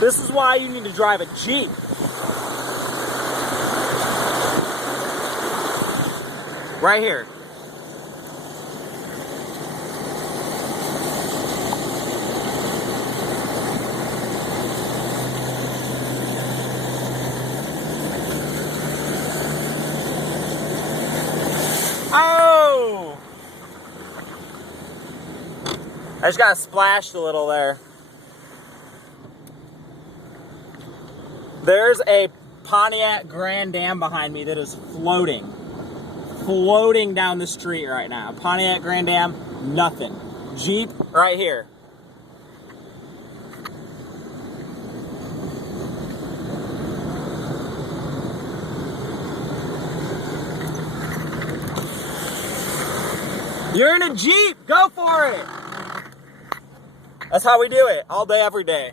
This is why you need to drive a Jeep. Right here. Oh! I just got splashed a little there. There's a Pontiac Grand Am behind me that is floating down the street right now. Pontiac Grand Am, nothing. Jeep right here. You're in a Jeep, go for it. That's how we do it, all day, every day.